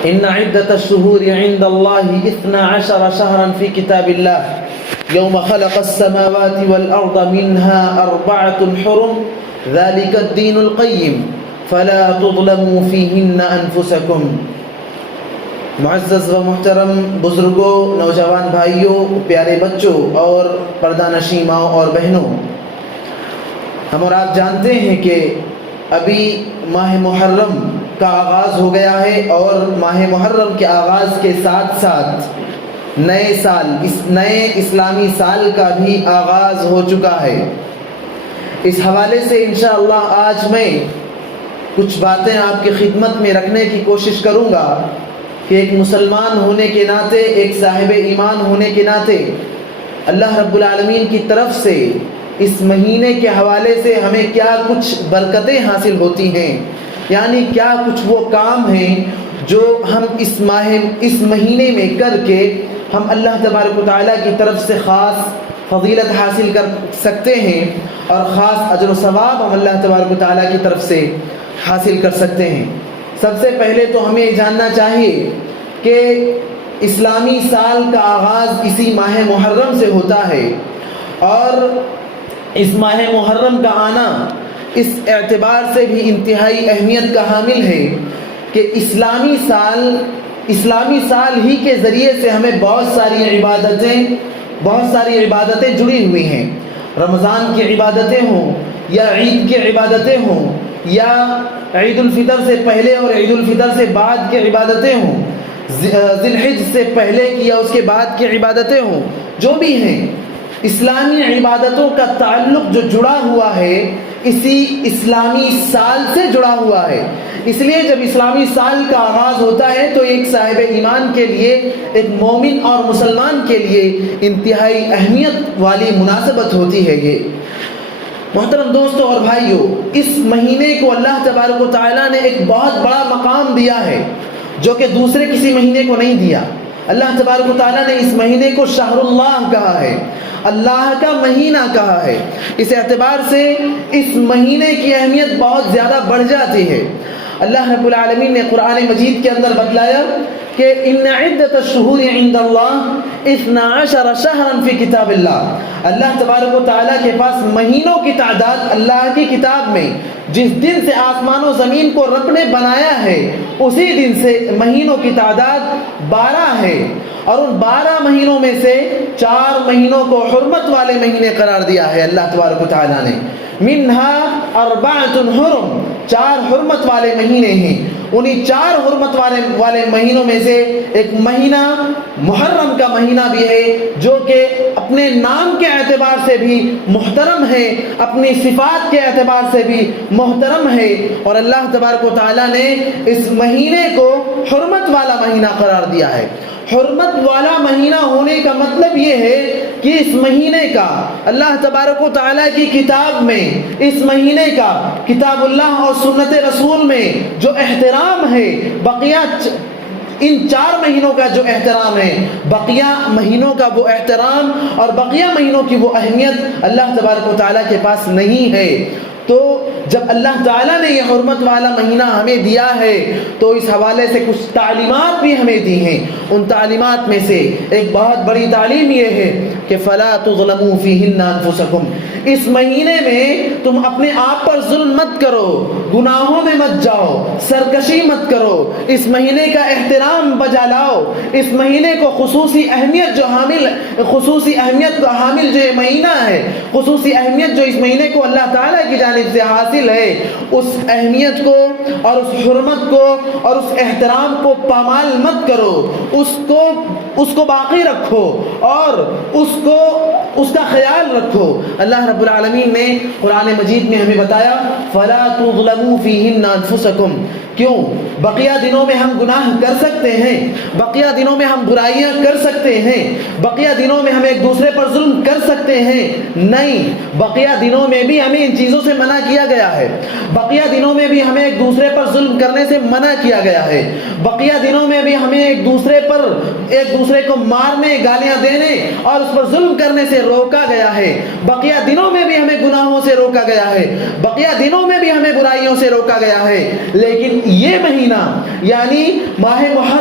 إن عدة الشهور عند الله 12 شهرا في كتاب الله يوم خلق السماوات والأرض منها 4 حرم ذلك الدين القيم فلا تظلموا فيهن أنفسكم. معزز و محترم بزرگوں، نوجوان بھائیوں، پیارے بچوں اور پردہ نشین ماؤں اور بہنوں، ہم اور آپ جانتے ہیں کہ ابھی ماہ محرم کا آغاز ہو گیا ہے اور ماہ محرم کے آغاز کے ساتھ ساتھ نئے اسلامی سال کا بھی آغاز ہو چکا ہے. اس حوالے سے انشاءاللہ آج میں کچھ باتیں آپ کی خدمت میں رکھنے کی کوشش کروں گا کہ ایک مسلمان ہونے کے ناطے، ایک صاحب ایمان ہونے کے ناطے اللہ رب العالمین کی طرف سے اس مہینے کے حوالے سے ہمیں کیا کچھ برکتیں حاصل ہوتی ہیں، یعنی کیا کچھ وہ کام ہیں جو ہم اس مہینے میں کر کے ہم اللہ تبارک و تعالیٰ کی طرف سے خاص فضیلت حاصل کر سکتے ہیں اور خاص اجر و ثواب ہم اللہ تبارک و تعالیٰ کی طرف سے حاصل کر سکتے ہیں. سب سے پہلے تو ہمیں یہ جاننا چاہیے کہ اسلامی سال کا آغاز اسی ماہ محرم سے ہوتا ہے اور اس ماہ محرم کا آنا اس اعتبار سے بھی انتہائی اہمیت کا حامل ہے کہ اسلامی سال ہی کے ذریعے سے ہمیں بہت ساری عبادتیں جڑی ہوئی ہیں. رمضان کی عبادتیں ہوں یا عید کی عبادتیں ہوں یا عید الفطر سے پہلے اور عید الفطر سے بعد کی عبادتیں ہوں، ذی الحج سے پہلے کی یا اس کے بعد کی عبادتیں ہوں، جو بھی ہیں اسلامی عبادتوں کا تعلق جو جڑا ہوا ہے اسی اسلامی سال سے جڑا ہوا ہے. اس لیے جب اسلامی سال کا آغاز ہوتا ہے تو ایک صاحب ایمان کے لیے، ایک مومن اور مسلمان کے لیے انتہائی اہمیت والی مناسبت ہوتی ہے. یہ محترم دوستوں اور بھائیوں، اس مہینے کو اللہ تبارک و تعالیٰ نے ایک بہت بڑا مقام دیا ہے جو کہ دوسرے کسی مہینے کو نہیں دیا. اللہ تبارک و تعالیٰ نے اس مہینے کو شہر اللہ کہا ہے، اللہ کا مہینہ کہا ہے. اس اعتبار سے اس مہینے کی اہمیت بہت زیادہ بڑھ جاتی ہے. اللہ رب العالمین نے قرآن مجید کے اندر بتلایا کہ ان عدت الشہور عند اللہ 12 شہرا فی کتاب اللہ. اللہ تبارک و تعالیٰ کے پاس مہینوں کی تعداد اللہ کی کتاب میں جس دن سے آسمان و زمین کو رب نے بنایا ہے اسی دن سے مہینوں کی تعداد 12 ہے اور ان 12 مہینوں میں سے 4 مہینوں کو حرمت والے مہینے قرار دیا ہے اللہ تبارک و تعالیٰ نے. منہا 4 حرم، 4 حرمت والے مہینے ہیں. انہی 4 حرمت والے مہینوں میں سے ایک مہینہ محرم کا مہینہ بھی ہے جو کہ اپنے نام کے اعتبار سے بھی محترم ہے، اپنی صفات کے اعتبار سے بھی محترم ہے اور اللہ تبارک و تعالیٰ نے اس مہینے کو حرمت والا مہینہ قرار دیا ہے. حرمت والا مہینہ ہونے کا مطلب یہ ہے کہ اس مہینے کا اللہ تبارک و تعالیٰ کی کتاب میں، اس مہینے کا کتاب اللہ اور سنت رسول میں جو احترام ہے، بقیہ ان 4 مہینوں کا جو احترام ہے، بقیہ مہینوں کا وہ احترام اور بقیہ مہینوں کی وہ اہمیت اللہ تبارک و تعالیٰ کے پاس نہیں ہے. تو جب اللہ تعالیٰ نے یہ حرمت والا مہینہ ہمیں دیا ہے تو اس حوالے سے کچھ تعلیمات بھی ہمیں دی ہیں. ان تعلیمات میں سے ایک بہت بڑی تعلیم یہ ہے کہ فَلَا تُظْلَمُوا فِيهِنَّ أَنفُسَكُمْ. اس مہینے میں تم اپنے آپ پر ظلم مت کرو، گناہوں میں مت جاؤ، سرکشی مت کرو. اس مہینے کا احترام بجا لاؤ. اس مہینے کو خصوصی اہمیت کا حامل جو یہ مہینہ ہے، خصوصی اہمیت جو اس مہینے کو اللہ تعالیٰ کی جانب سے حاصل ہے، اس اہمیت کو اور اس حرمت کو اور اس احترام کو پامال مت کرو. اس کو باقی رکھو اور اس کا خیال رکھو. اللہ رب العالمین نے قرآن مجید میں ہمیں بتایا فَلَا تُظْلَمُوا فِيهِنَّ أَنفُسَكُمْ. کیوں؟ بقیہ دنوں میں ہم گناہ کر سکتے ہیں، بقیہ دنوں میں ہم برائیاں کر سکتے ہیں، بقیہ دنوں میں ہم ایک دوسرے پر ظلم کر سکتے ہیں. نہیں، بقیہ دنوں میں بھی ہمیں ان چیزوں سے منع کیا گیا ہے. بقیہ دنوں میں بھی ہمیں ایک دوسرے پر ظلم کرنے سے منع کیا گیا ہے. بقیہ دنوں میں بھی ہمیں ایک دوسرے کو مارنے، گالیاں دینے اور اس پر ظلم کرنے سے روکا گیا ہے. بقیہ دنوں میں بھی ہمیں گناہوں سے روکا گیا ہے، بقیہ دنوں میں بھی ہمیں برائیوں سے روکا گیا ہے. لیکن یہ مہینہ یعنی ماہ محرم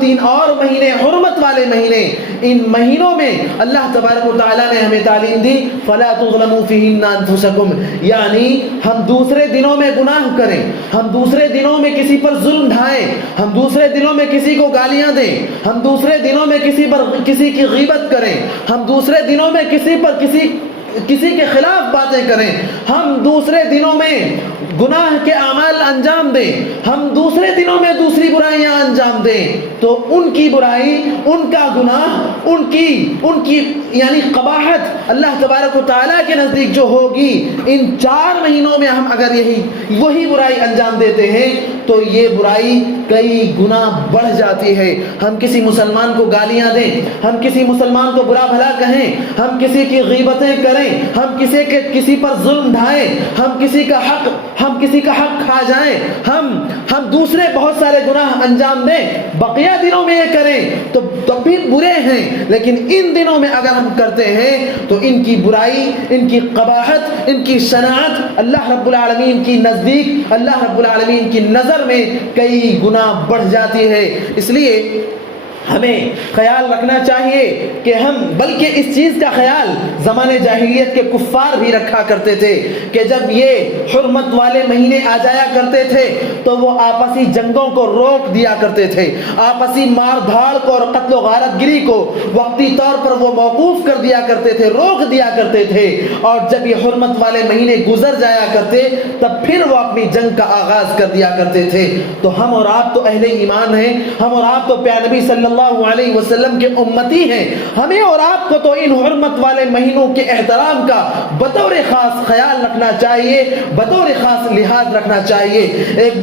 3 اور مہینے حرمت والے مہینے، ان مہینوں میں اللہ تبارک و تعالیٰ نے ہمیں تعلیم دی فَلَا تُظْلَمُوا فِيهِنَّ أَنفُسَكُمْ، یعنی ہم دوسرے دنوں میں گناہ کریں، ہم دوسرے دنوں میں کسی پر ظلم ڈھائیں، ہم دوسرے دنوں میں کسی کو گالیاں دیں، ہم دوسرے دنوں میں کسی کی غیبت کریں، ہم دوسرے دنوں میں کسی کے خلاف باتیں کریں، ہم دوسرے دنوں میں گناہ کے اعمال انجام دیں، ہم دوسرے دنوں میں دوسری برائیاں انجام دیں، تو ان کی برائی، ان کا گناہ، ان کی یعنی قباحت اللہ تبارک و تعالیٰ کے نزدیک جو ہوگی، ان 4 مہینوں میں ہم اگر وہی برائی انجام دیتے ہیں تو یہ برائی کئی گنا بڑھ جاتی ہے۔ ہم کسی مسلمان کو گالیاں دیں، ہم کسی مسلمان کو برا بھلا کہیں، ہم کسی کی غیبتیں کریں، ہم کسی پر ظلم ڈھائیں، ہم کسی کا حق کھا جائیں، ہم دوسرے بہت سارے گناہ انجام دیں، بقیہ دنوں میں یہ کریں تو بھی برے ہیں، لیکن ان دنوں میں اگر ہم کرتے ہیں تو ان کی برائی، ان کی قباحت، ان کی شناعت اللہ رب العالمین کی نزدیک، اللہ رب العالمین کی نظر میں کئی گنا بڑھ جاتی ہے۔ اس لیے ہمیں خیال رکھنا چاہیے کہ بلکہ اس چیز کا خیال زمانے جاہلیت کے کفار بھی رکھا کرتے تھے کہ جب یہ حرمت والے مہینے آ جایا کرتے تھے تو وہ آپسی جنگوں کو روک دیا کرتے تھے، آپسی مار دھاڑ کو اور قتل و غارت گری کو وقتی طور پر وہ موقوف کر دیا کرتے تھے، روک دیا کرتے تھے، اور جب یہ حرمت والے مہینے گزر جایا کرتے تب پھر وہ اپنی جنگ کا آغاز کر دیا کرتے تھے۔ تو ہم اور آپ تو اہل ایمان ہیں، ہم اور آپ تو پیارے نبی صلی اللہ علیہ وسلم کے امتی ہیں، ہمیں اور آپ کو تو ان حرمت والے مہینوں کے احترام کا بطور خاص خیال رکھنا چاہیے، بطور خاص لحاظ رکھنا چاہیے۔ ایک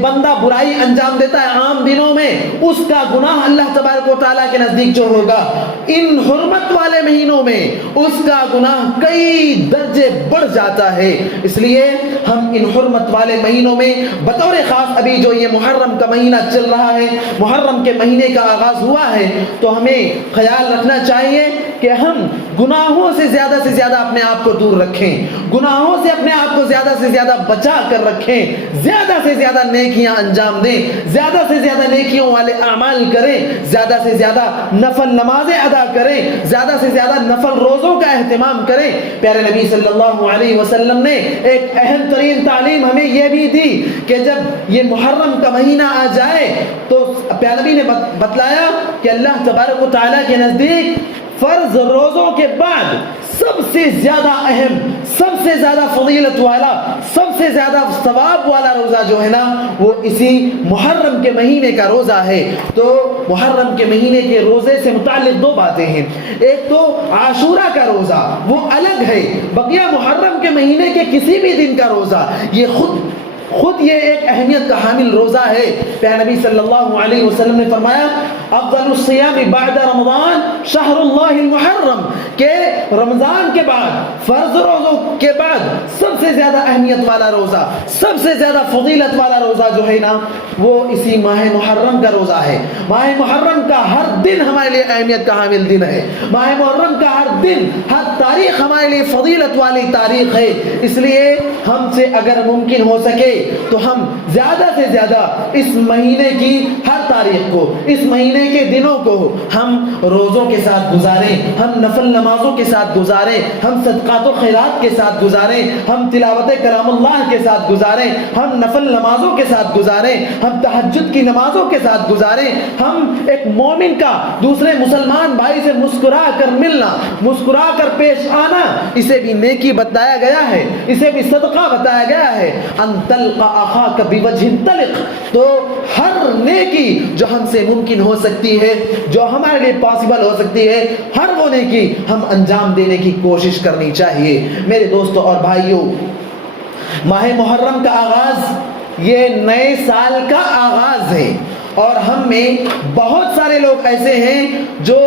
بندہ برائی انجام دیتا ہے عام دنوں میں، اس کا گناہ اللہ تبارک و تعالیٰ کے نزدیک جو ہوگا، ان حرمت والے مہینوں میں اس کا گناہ کئی درجے بڑھ جاتا ہے۔ اس لیے ہم ان حرمت والے مہینوں میں بطور خاص، ابھی جو یہ محرم کا مہینہ چل رہا ہے، محرم کے مہینے کا آغاز ہوا ہے، تو ہمیں خیال رکھنا چاہیے کہ ہم گناہوں سے زیادہ اپنے آپ کو دور رکھیں، گناہوں سے اپنے آپ کو زیادہ سے زیادہ بچا کر رکھیں، زیادہ سے زیادہ نیکیاں انجام دیں، زیادہ سے زیادہ نیکیوں والے اعمال کریں، زیادہ سے زیادہ نفل نمازیں ادا کریں، زیادہ سے زیادہ نفل روزوں کا اہتمام کریں۔ پیارے نبی صلی اللہ علیہ وسلم نے ایک اہم ترین تعلیم ہمیں یہ بھی دی کہ جب یہ محرم کا مہینہ آ جائے تو پیارے نبی نے بتلایا کہ اللہ تبارک و تعالیٰ کے نزدیک فرض روزوں کے بعد سب سے زیادہ اہم، سب سے زیادہ فضیلت والا، سب سے زیادہ ثواب والا روزہ جو ہے نا، وہ اسی محرم کے مہینے کا روزہ ہے۔ تو محرم کے مہینے کے روزے سے متعلق 2 باتیں ہیں۔ ایک تو عاشورہ کا روزہ، وہ الگ ہے، بقیہ محرم کے مہینے کے کسی بھی دن کا روزہ یہ خود یہ ایک اہمیت کا حامل روزہ ہے۔ پیارے نبی صلی اللہ علیہ وسلم نے فرمایا افضل الصیام بعد رمضان شہر اللہ المحرم، کہ رمضان کے بعد، فرض روزوں کے بعد سب سے زیادہ اہمیت والا روزہ، سب سے زیادہ فضیلت والا روزہ جو ہے نا، وہ اسی ماہ محرم کا روزہ ہے۔ ماہ محرم کا ہر دن ہمارے لیے اہمیت کا حامل دن ہے، ماہ محرم کا ہر دن، ہر تاریخ ہمارے لیے فضیلت والی تاریخ ہے۔ اس لیے ہم سے اگر ممکن ہو سکے تو ہم زیادہ سے زیادہ اس مہینے کی ہر تاریخ کو، اس مہینے کے دنوں کو ہم روزوں کے ساتھ گزاریں، ہم نفل نمازوں کے ساتھ گزاریں، ہم صدقات و خیرات کے ساتھ گزاریں، ہم تلاوت کلام اللہ کے ساتھ گزاریں، ہم نفل نمازوں کے ساتھ گزاریں، ہم تہجد کی نمازوں کے ساتھ گزاریں۔ ہم ایک مومن کا دوسرے مسلمان بھائی سے مسکرا کر ملنا، مسکرا کر پیش آنا، اسے بھی نیکی بتایا گیا ہے، اسے بھی صدقہ بتایا گیا ہے۔ اخاک بوجہ طلق، تو ہر نیکی جو ہم سے ممکن ہو سکتی ہے، جو ہمارے لیے پاسبل ہو سکتی ہے، ہر وہ نیکی ہم انجام دینے کی کوشش کرنی چاہیے۔ میرے دوستوں اور بھائیوں، ماہ محرم کا آغاز یہ نئے سال کا آغاز ہے، اور ہم میں بہت سارے لوگ ایسے ہیں جو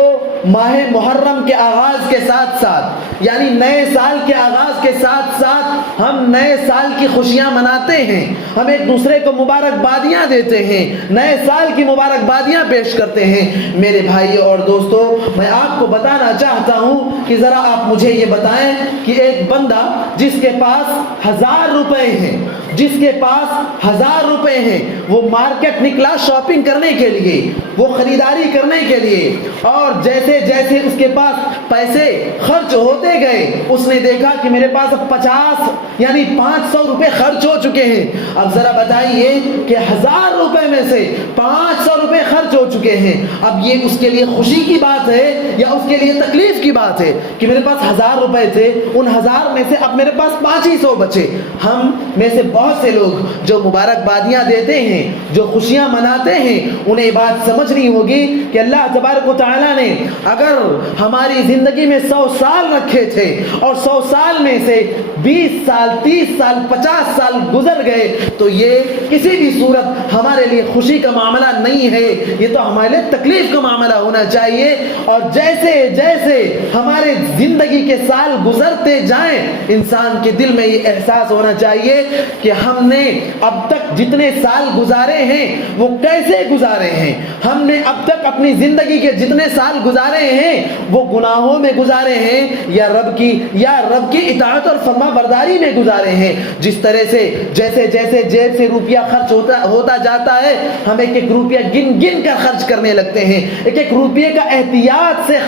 ماہ محرم کے آغاز کے ساتھ ساتھ، یعنی نئے سال کے آغاز کے ساتھ ساتھ ہم نئے سال کی خوشیاں مناتے ہیں، ہم ایک دوسرے کو مبارکبادیاں دیتے ہیں، نئے سال کی مبارکبادیاں پیش کرتے ہیں۔ میرے بھائیوں اور دوستو، میں آپ کو بتانا چاہتا ہوں کہ ذرا آپ مجھے یہ بتائیں کہ ایک بندہ جس کے پاس 1000 روپے ہیں، جس کے پاس 1000 روپے ہیں، وہ مارکیٹ نکلا شاپنگ کرنے کے لیے، وہ خریداری کرنے کے لیے، اور جیسے جیسے اس کے پاس پیسے خرچ ہوتے گئے، اس نے دیکھا کہ میرے پاس 50 یعنی 500 روپے خرچ ہو چکے ہیں۔ اب ذرا بتائیے کہ 1000 روپے میں سے 500 روپے خرچ ہو چکے ہیں، اب یہ اس کے لیے خوشی کی بات ہے یا اس کے لیے تکلیف کی بات ہے کہ میرے پاس 1000 روپے تھے، ان 1000 میں سے اب میرے پاس 500 بچے۔ ہم میں سے بہت سے لوگ جو مبارکبادیاں دیتے ہیں، جو خوشیاں مناتے ہیں، انہیں بات سمجھنی ہوگی کہ اللہ تبارک و تعالیٰ نے اگر ہماری زندگی میں 100 سال رکھے تھے اور 100 سال میں سے 20 سال 30 سال 50 سال گزر گئے تو یہ کسی بھی صورت ہمارے لیے خوشی کا معاملہ نہیں ہے، یہ تو ہمارے لیے تکلیف کا معاملہ ہونا چاہیے۔ اور جیسے جیسے ہمارے زندگی کے سال گزرتے جائیں، انسان کے دل میں یہ احساس ہونا چاہیے کہ ہم نے اب تک جتنے سال گزارے ہیں وہ کیسے گزارے ہیں، ہم نے اب تک اپنی زندگی کے جتنے سال گزارے ہیں وہ گناہوں میں گزارے ہیں یا رب کی اطاعت اور فرما برداری میں گزارے ہیں۔ جس طرح سے جیسے جیسے جیب سے روپیہ خرچ ہوتا جاتا ہے، ہم ایک ایک روپیہ گن گن کر خرچ کرنے لگتے ہیں، ایک ایک روپیے کا احتیاط سے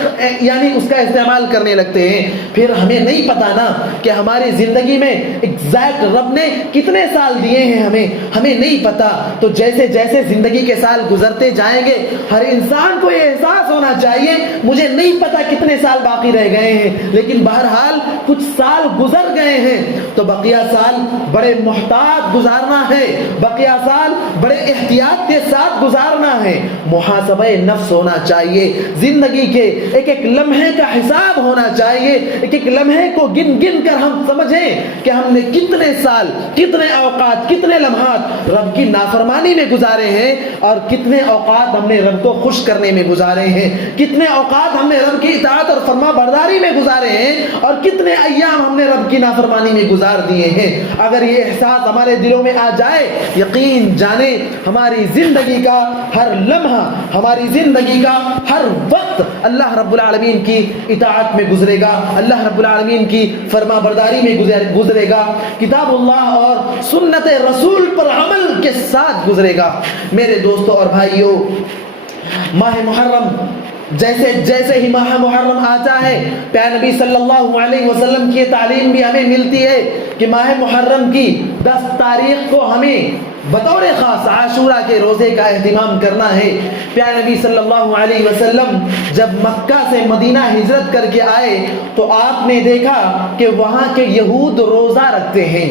یعنی اس کا استعمال کرنے لگتے ہیں۔ پھر ہمیں نہیں پتا نا کہ ہماری زندگی میں ایگزیکٹ رب نے کتنے سال دیے ہیں، ہمیں نہیں پتا۔ تو جیسے جیسے زندگی کے سال گزرتے جائیں گے، ہر انسان کو یہ احساس ہونا چاہیے مجھے نہیں پتا کتنے سال باقی رہ گئے ہیں، لیکن بہرحال کچھ سال گزر گئے ہیں تو بقیہ سال بڑے محتاط گزارنا ہے، بقیہ سال بڑے احتیاط کے ساتھ گزارنا ہے۔ محاسبہ نفس ہونا چاہیے، زندگی کے ایک ایک لمحے کا حساب ہونا چاہیے، ایک ایک لمحے کو گن گن کر ہم سمجھیں کہ ہم نے کتنے سال، کتنے اوقات، کتنے لمحات رب کی نافرمانی میں گزارے ہیں اور کتنے اوقات ہم نے رب کو خوش کرنے میں گزارے ہیں، کتنے اوقات ہم نے رب کی اطاعت اور فرما برداری میں گزارے ہیں اور کتنے ایام ہم نے رب کی نافرمانی میں گزار دیے ہیں۔ اگر یہ احساس ہمارے دلوں میں آ جائے، یقین جانے ہماری زندگی کا ہر لمحہ، ہماری زندگی کا ہر وقت اللہ رب العالمین کی اطاعت میں گزرے گا، اللہ رب العالمین کی فرما برداری میں گزرے گا، کتاب اللہ اور سنت رسول پر عمل کے ساتھ گزرے گا۔ میرے دوستوں اور بھائیوں، ماہ محرم جیسے جیسے ہی ماہ محرم آتا ہے، پیارے نبی صلی اللہ علیہ وسلم کی تعلیم بھی ہمیں ملتی ہے کہ ماہ محرم کی 10 تاریخ کو ہمیں بطور خاص عاشورہ کے روزے کا اہتمام کرنا ہے۔ پیارے نبی صلی اللہ علیہ وسلم جب مکہ سے مدینہ ہجرت کر کے آئے تو آپ نے دیکھا کہ وہاں کے یہود روزہ رکھتے ہیں۔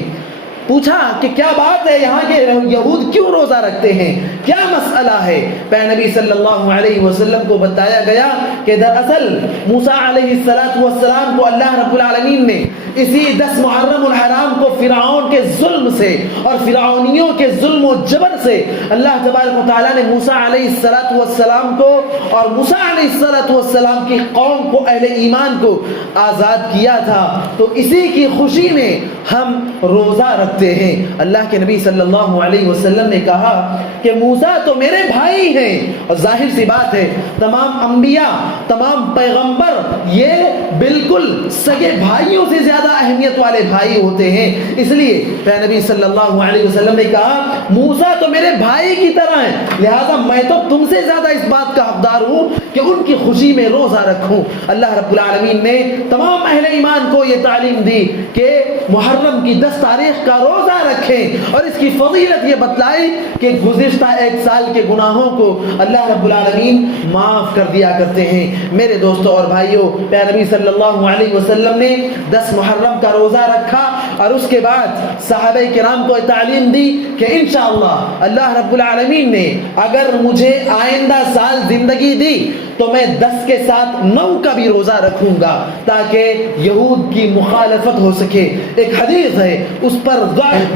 پوچھا کہ کیا بات ہے، یہاں کے یہود کیوں روزہ رکھتے ہیں، کیا مسئلہ ہے؟ پیارے نبی صلی اللہ علیہ وسلم کو بتایا گیا کہ دراصل موسیٰ علیہ السلام کو اللہ رب العالمین نے اسی 10 محرم الحرام کو فرعون کے ظلم سے اور فرعونیوں کے ظلم و جبر سے اللہ تبارک و تعالیٰ نے موسیٰ علیہ السلام کو اور موسیٰ علیہ السلام کی قوم کو، اہل ایمان کو آزاد کیا تھا۔ تو اسی کی خوشی میں ہم روزہ رکھتے ہیں۔ اللہ کے نبی صلی اللہ علیہ وسلم نے کہا کہ موسیٰ تو میرے بھائی ہیں، اور ظاہر سی بات ہے تمام انبیاء، تمام پیغمبر یہ بالکل سگے بھائیوں سے زیادہ اہمیت والے بھائی ہوتے ہیں، اس لیے پیارے نبی صلی اللہ علیہ وسلم نے کہا موسیٰ تو میرے بھائی کی طرح ہیں، لہذا میں تو تم سے زیادہ اس بات کا حقدار ہوں کہ ان کی خوشی میں روزہ رکھوں۔ اللہ رب العالمین نے تمام اہل ایمان کو یہ تعلیم دی کہ محرم کی 10 تاریخ کا روزہ رکھیں، اور اس کی فضیلت یہ بتلائی کہ گزشتہ 1 سال کے گناہوں کو اللہ رب العالمین معاف کر دیا کرتے ہیں۔ میرے دوستوں اور بھائیوں، پیارے نبی صلی اللہ علیہ وسلم نے 10 محرم کا روزہ رکھا اور اس کے بعد صحابہ کرام کو تعلیم دی کہ انشاءاللہ اللہ رب العالمین نے اگر مجھے آئندہ سال زندگی دی تو میں 10 کے ساتھ 9 کا بھی روزہ رکھوں گا تاکہ یہود کی مخالفت ہو سکے۔ ایک حدیث ہے اس پر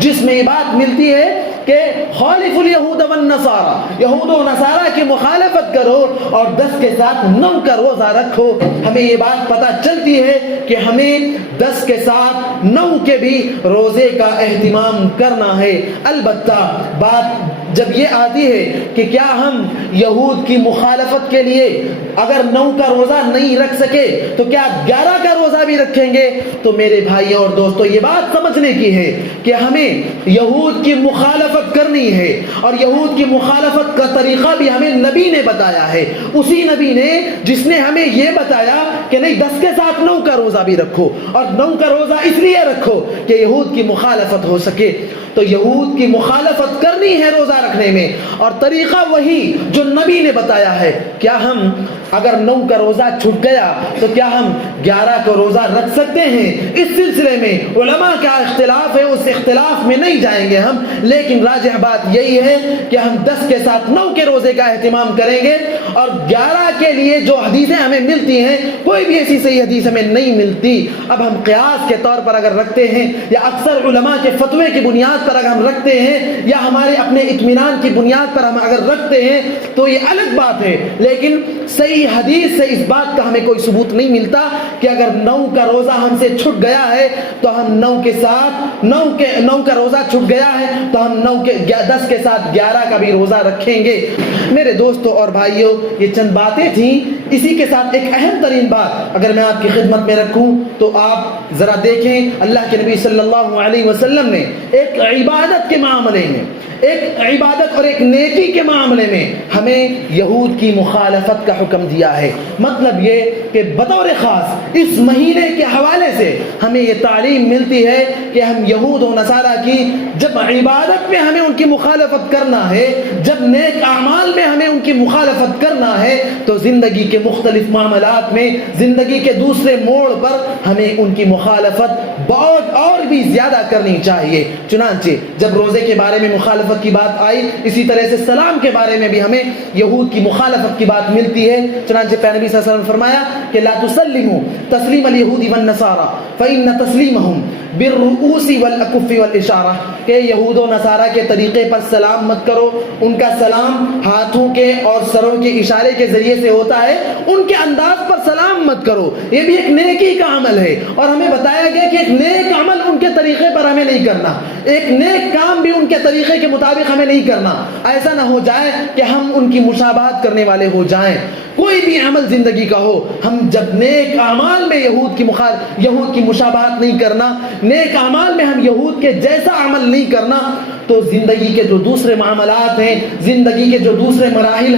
جس میں یہ بات ملتی ہے کہ خالف الیہود والنصارى، یہود و نصارہ کی مخالفت کرو اور 10 کے ساتھ 9 کا روزہ رکھو۔ ہمیں یہ بات پتہ چلتی ہے کہ ہمیں 10 کے ساتھ 9 کے بھی روزے کا اہتمام کرنا ہے۔ البتہ بات جب یہ آتی ہے کہ کیا ہم یہود کی مخالفت کے لیے اگر 9 کا روزہ نہیں رکھ سکے تو کیا 11 کا روزہ بھی رکھیں گے؟ تو میرے بھائیوں اور دوستوں یہ بات سمجھنے کی ہے کہ ہمیں یہود کی مخالفت کرنی ہے، اور یہود کی مخالفت کا طریقہ بھی ہمیں نبی نے بتایا ہے، اسی نبی نے جس نے ہمیں یہ بتایا کہ نہیں 10 کے ساتھ 9 کا روزہ بھی رکھو، اور 9 کا روزہ اس لیے رکھو کہ یہود کی مخالفت ہو سکے۔ تو یہود کی مخالفت کرنی ہے روزہ رکھنے میں، اور طریقہ وہی جو نبی نے بتایا ہے۔ کیا ہم اگر 9 کا روزہ چھوٹ گیا تو کیا ہم 11 کا روزہ رکھ سکتے ہیں؟ اس سلسلے میں علماء کا اختلاف ہے، اس اختلاف میں نہیں جائیں گے ہم، لیکن راجح بات یہی ہے کہ ہم 10 کے ساتھ 9 کے روزے کا اہتمام کریں گے، اور 11 کے لیے جو حدیثیں ہمیں ملتی ہیں کوئی بھی ایسی صحیح حدیث ہمیں نہیں ملتی۔ اب ہم قیاس کے طور پر اگر رکھتے ہیں، یا اکثر علماء کے فتوے کی بنیاد پر اگر ہم رکھتے ہیں، یا ہمارے اپنے اطمینان کی بنیاد پر ہم اگر رکھتے ہیں تو یہ الگ بات ہے، لیکن صحیح حدیث سے اس بات کا ہمیں کوئی ثبوت نہیں ملتا کہ اگر 9 کا روزہ ہم سے چھٹ گیا ہے تو ہم 9 کے ساتھ 9 کا روزہ چھٹ گیا ہے تو ہم 10 کے ساتھ 11 کا بھی روزہ رکھیں گے۔ میرے دوستوں اور بھائیوں، یہ چند باتیں تھیں، اسی کے ساتھ ایک اہم ترین بات اگر میں آپ کی خدمت میں رکھوں تو آپ ذرا دیکھیں، اللہ کے نبی صلی اللہ علیہ وسلم نے ایک عبادت کے معاملے میں، ایک عبادت اور ایک نیکی کے معاملے میں ہمیں یہود کی مخالفت کا حکم دیا ہے۔ مطلب یہ کہ بطور خاص اس مہینے کے حوالے سے ہمیں یہ تعلیم ملتی ہے کہ ہم یہود و نصارہ کی جب عبادت میں ہمیں ان کی مخالفت کرنا ہے، جب نیک اعمال میں ہمیں ان کی مخالفت کرنا ہے، تو زندگی کے مختلف معاملات میں، زندگی کے دوسرے موڑ پر ہمیں ان کی مخالفت بہت اور بھی زیادہ کرنی چاہیے۔ چنانچہ جب روزے کے بارے میں مخالفت کی بات آئی، اسی طرح سے سلام کے بارے میں بھی ہمیں یہود کی مخالفت کی بات ملتی ہے۔ چنانچہ پیارے نبی صلی اللہ علیہ وسلم نے فرمایا کہ لا تسلموا تسلیم اليهود والنصارى فإن تسلیمهم بالرؤوس والأكف والإشارة، کہ یہود و نصارہ کے طریقے پر سلام مت کرو، ان کا سلام ہاتھوں کے اور سروں کے اشارے کے ذریعے سے ہوتا ہے، ان کے انداز پر سلام مت کرو، یہ بھی ایک نیکی کا عمل ہے، اور ہمیں بتایا گیا کہ ایک نیک عمل ان کے طریقے پر ہمیں نہیں کرنا، ایک نیک کام بھی ان کے طریقے کے مطابق ہمیں نہیں کرنا۔ ایسا نہ ہو جائے کہ ہم ان کی مشابہت کرنے والے ہو جائیں۔ کوئی بھی عمل زندگی کا ہو، ہم جب نیک اعمال میں یہود کی مشابہت نہیں کرنا، نیک اعمال میں ہم یہود کے جیسا عمل نہیں کرنا، تو زندگی کے جو دوسرے معاملات ہیں، زندگی کے جو دوسرے مراحل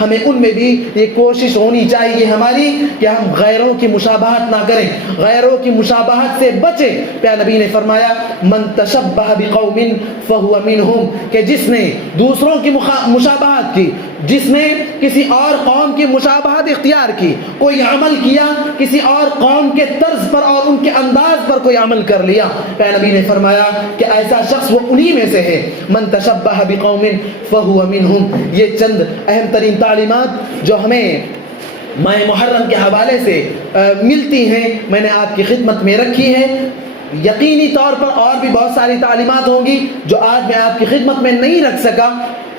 ہمیں ان میں بھی یہ کوشش ہونی چاہیے ہماری کہ ہم غیروں کی مشابہت نہ کریں، غیروں کی مشابہت سے بچیں۔ پیارے نبی نے فرمایا من تشبہ بقوم فہو منہم، کہ جس نے دوسروں کی مشابہت کی، جس نے کسی اور قوم کی مشابہت اختیار کی، کوئی عمل کیا کسی اور قوم کے طرز پر اور ان کے انداز پر کوئی عمل کر لیا، پیارے نبی نے فرمایا کہ ایسا شخص وہ انہی میں سے ہے، من تشبہ بقوم فہو منہم۔ یہ چند اہم ترین تعلیمات جو ہمیں ماہ محرم کے حوالے سے ملتی ہیں، میں نے آپ کی خدمت میں رکھی ہے۔ یقینی طور پر اور بھی بہت ساری تعلیمات ہوں گی جو آج میں آپ کی خدمت میں نہیں رکھ سکا،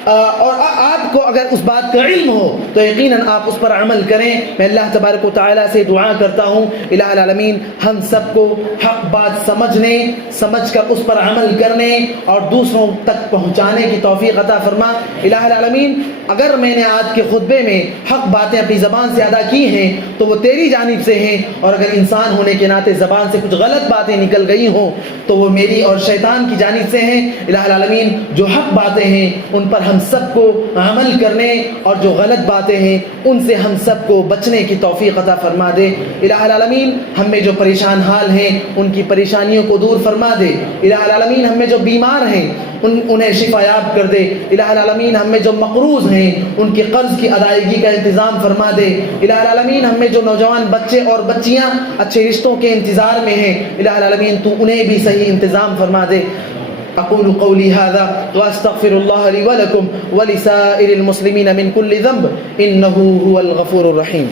اور آپ کو اگر اس بات کا علم ہو تو یقیناً آپ اس پر عمل کریں۔ میں اللہ تبارک و تعالیٰ سے دعا کرتا ہوں الہ العالمین ہم سب کو حق بات سمجھ کر اس پر عمل کرنے اور دوسروں تک پہنچانے کی توفیق عطا فرما۔ الہ العالمین اگر میں نے آج کے خطبے میں حق باتیں اپنی زبان سے ادا کی ہیں تو وہ تیری جانب سے ہیں، اور اگر انسان ہونے کے ناطے زبان سے کچھ غلط باتیں نکل گئی ہوں تو وہ میری اور شیطان کی جانب سے ہیں۔ الہ العالمین جو حق باتیں ہیں ان پر ہم سب کو عمل کرنے اور جو غلط باتیں ہیں ان سے ہم سب کو بچنے کی توفیق عطا فرما دے۔ الہ العالمین ہم میں جو پریشان حال ہیں ان کی پریشانیوں کو دور فرما دے۔ الہ العالمین ہم میں جو بیمار ہیں انہیں شفا یاب کر دے۔ الہ العالمین ہم میں جو مقروض ہیں ان کے قرض کی ادائیگی کا انتظام فرما دے۔ الہ العالمین ہم میں جو نوجوان بچے اور بچیاں اچھے رشتوں کے انتظار میں ہیں، الہ العالمین تو انہیں بھی صحیح انتظام فرما دے۔ أقول قولي هذا وأستغفر الله لي ولكم ولسائر المسلمين من كل ذنب إنه هو الغفور الرحيم۔